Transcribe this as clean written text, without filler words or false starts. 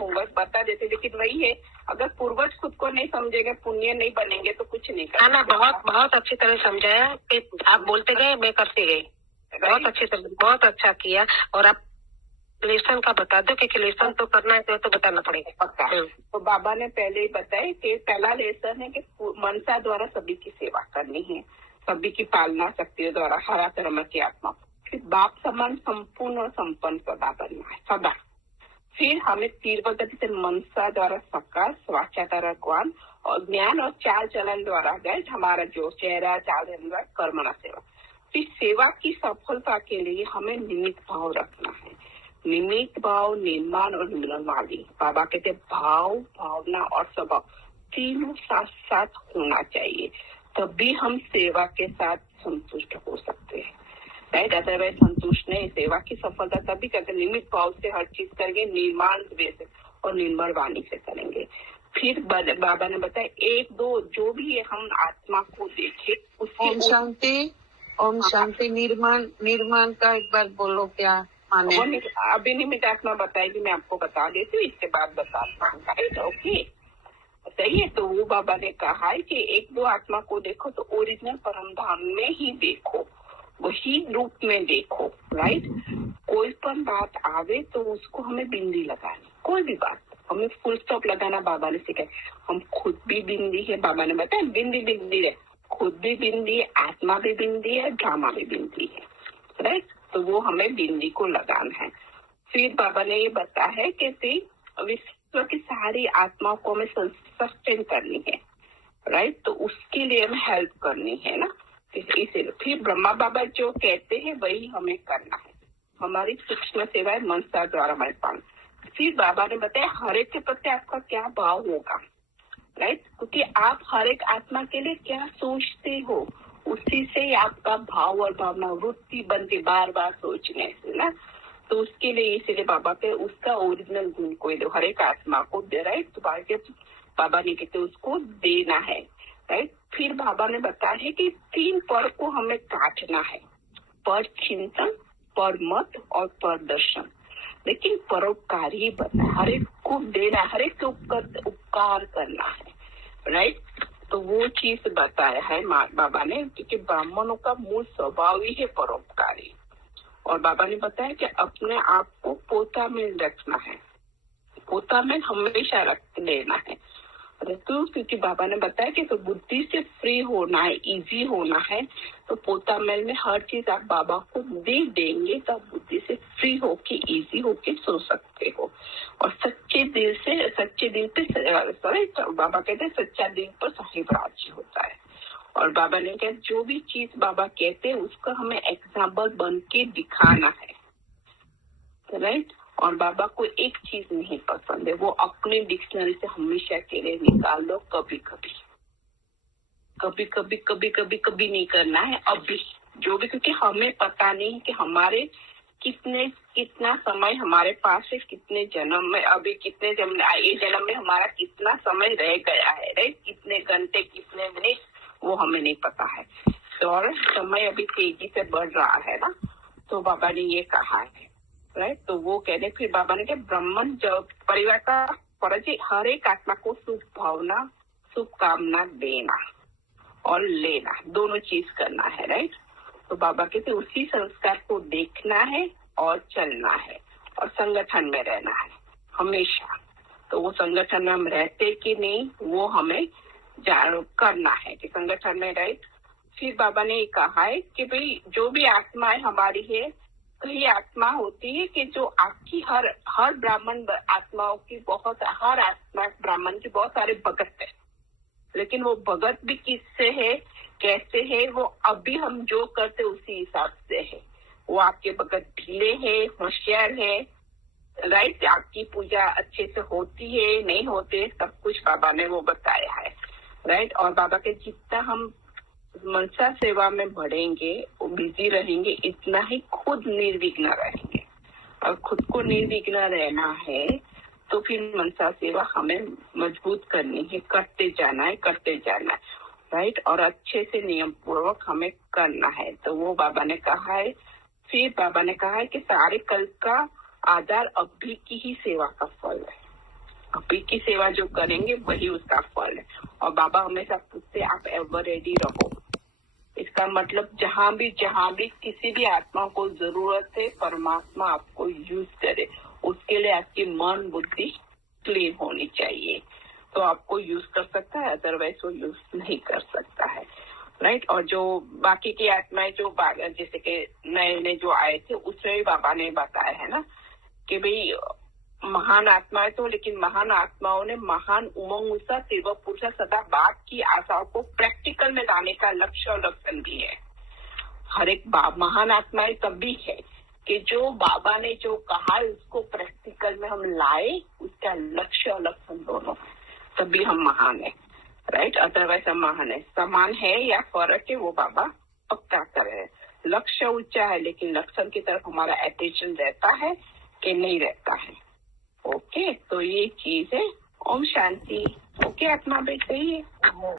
पूर्वज बता देते, लेकिन वही है, अगर पूर्वज खुद को नहीं समझेंगे, पुण्य नहीं बनेंगे तो कुछ नहीं कर। ना बहुत बहुत अच्छी तरह समझाया कि आप बोलते गए, मैं करती गई। बहुत अच्छी तरह, बहुत अच्छा किया। और आप लेसन का बता दो, क्योंकि लेसन तो करना है तो बताना पड़ेगा पक्का। तो बाबा ने पहले ही बताया कि पहला लेसन है कि मनसा द्वारा सभी की सेवा करनी है, सभी की पालना शक्तियों द्वारा हरा धर्म की आत्मा, फिर बाप समान संपूर्ण और संपन्न सदा बनना है, सदा। फिर हमें तीव्र गति से मनसा द्वारा सकाश, वाचा द्वारा ज्ञान और ज्ञान और चाल चलन द्वारा गए हमारा जो चेहरा चाल चलन कर्मणा सेवा। फिर सेवा की सफलता के लिए हमें निमित्त भाव रखना है। निमित्त भाव, निर्माण और निर्माली। बाबा कहते भाव, भावना और स्वभाव तीनों साथ साथ होना चाहिए, तभी हम सेवा के साथ संतुष्ट हो सकते हैं। राइट, अदरवाइज संतुष्ट नहीं। सेवा की सफलता तभी करते, निमित्त भाव से हर चीज करेंगे, निर्माण से और निर्मल वाणी से करेंगे। फिर बाबा ने बताया एक दो जो भी है हम आत्मा को देखे उसकी ओम शांति। ओम शांति। निर्माण का एक बार बोलो क्या माने? अभी निमित्त आत्मा बताएगी, मैं आपको बता देती हूँ, इसके बाद बताता हूँ। राइट, ओके, सही है। तो वो बाबा ने कहा है कि एक दो आत्मा को देखो तो ओरिजिनल परम धाम में ही देखो, वही रूप में देखो। राइट, कोई पर बात आवे तो उसको हमें बिंदी लगानी, कोई भी बात हमें फुल स्टॉप लगाना बाबा ने सिखाया। हम खुद भी बिंदी है, बाबा ने बताया बिंदी बिंदी है, खुद भी बिंदी है, आत्मा भी बिंदी है, ड्रामा भी बिंदी है। राइट, तो वो हमें बिंदी को लगाना है। फिर बाबा ने ये बताया है कि विश्व की सारी आत्माओं को हमें सस्टेन करनी है। राइट, तो उसके लिए हमें हेल्प करनी है ना, इसीलिए फिर ब्रह्मा बाबा जो कहते हैं वही हमें करना है। हमारी सूक्ष्म सेवा है मनसा द्वारा हमारे पास। फिर बाबा ने बताया हर एक के प्रति आपका क्या भाव होगा। राइट, क्योंकि आप हर एक आत्मा के लिए क्या सोचते हो, उसी से ही आपका भाव और भावना वृत्ति बनती, बार बार सोचने से ना। तो उसके लिए इसीलिए बाबा पे उसका ओरिजिनल गुण कोई दो, हर एक आत्मा को दे। राइट, तो बाबा ने कहते उसको देना है। राइट, फिर बाबा ने बताया है कि 3 पर को हमें काटना है, पर चिंतन, पर मत और पर दर्शन। लेकिन परोपकारी बनना, हर एक को देना, हर एक के उपकार करना है। राइट, तो वो चीज बताया है बाबा ने, क्योंकि ब्राह्मणों का मूल स्वभाव ही है परोपकारी। और बाबा ने बताया कि अपने आप को पोता में रखना है, पोता में हमेशा रख लेना है। तो क्योंकि बाबा ने बताया कि तो बुद्धि से फ्री होना है, इजी होना है, तो पोता महल में हर चीज आप बाबा को दे देंगे तो आप बुद्धि से फ्री होके इजी होके सो सकते हो। और सच्चे दिल पे बाबा कहते हैं सच्चा दिल पर साहिब राज्य होता है। और बाबा ने कहा जो भी चीज बाबा कहते हैं उसका हमें एग्जाम्पल बन के दिखाना है। राइट, और बाबा को एक चीज नहीं पसंद है, वो अपने डिक्शनरी से हमेशा के लिए निकाल लो, कभी कभी नहीं करना है अभी जो भी, क्योंकि हमें पता नहीं कि हमारे कितना समय हमारे पास है, कितने जन्म में, अभी कितने ये जन्म में हमारा कितना समय रह गया है। राइट, कितने घंटे, कितने मिनट, वो हमें नहीं पता है। तो और समय अभी तेजी से बढ़ रहा है ना, तो बाबा ने ये कहा है। राइट, तो वो कहने फिर बाबा ने कहा ब्राह्मण जब परिवार का फर्ज है हर एक आत्मा को शुभ भावना, शुभकामना देना और लेना, दोनों चीज करना है। राइट, तो बाबा कहते उसी संस्कार को देखना है और चलना है और संगठन में रहना है हमेशा। तो वो संगठन में हम रहते कि नहीं वो हमें करना है कि संगठन में। राइट, फिर बाबा ने ये कहा है कि भाई जो भी आत्माएं हमारी है, कई आत्मा होती है कि जो आपकी हर ब्राह्मण आत्माओं की हर आत्मा ब्राह्मण की बहुत सारे भगत है, लेकिन वो भगत भी किससे है, कैसे है, वो अभी हम जो करते उसी हिसाब से है। वो आपके भगत ढीले है, होशियार है। राइट, आपकी पूजा अच्छे से होती है, नहीं होते, सब कुछ बाबा ने वो बताया है। राइट, और बाबा के जितना हम मनसा सेवा में बढ़ेंगे, बिजी रहेंगे, इतना ही खुद निर्विघ्न रहेंगे। और खुद को निर्विघ्न रहना है तो फिर मनसा सेवा हमें मजबूत करनी है, करते जाना है। राइट, और अच्छे से नियम पूर्वक हमें करना है। तो वो बाबा ने कहा है। फिर बाबा ने कहा है कि सारे कल का आधार अभी की ही सेवा का फल है। अभी की सेवा जो करेंगे वही उसका फल है। और बाबा हमेशा पूछते आप एवर रेडी रहो। इसका मतलब जहाँ भी किसी भी आत्मा को जरूरत है, परमात्मा आपको यूज करे, उसके लिए आपकी मन बुद्धि क्लीन होनी चाहिए, तो आपको यूज कर सकता है, अदरवाइज वो यूज नहीं कर सकता है, राइट। और जो बाकी की आत्माएं जो जैसे कि नए जो आए थे, उसमें भी बाबा ने बताया है ना कि भाई महान आत्माएं तो, लेकिन महान आत्माओं ने महान उमंग उत्साह सेवा पुरुषा सदा बात की आशाओं को प्रैक्टिकल में लाने का लक्ष्य और लक्षण भी है। हर एक महान आत्माएं तब भी है कि जो बाबा ने जो कहा उसको प्रैक्टिकल में हम लाए, उसका लक्ष्य और लक्षण दोनों, तभी हम महान है, राइट। अदरवाइज हम महान है, समान है या फर्क है वो बाबा पक्का करे। लक्ष्य ऊंचा है लेकिन लक्षण की तरफ हमारा अटेंशन रहता है कि नहीं रहता है। ओके, तो ये चीज है। ओम शांति। ओके आत्मा बेटे।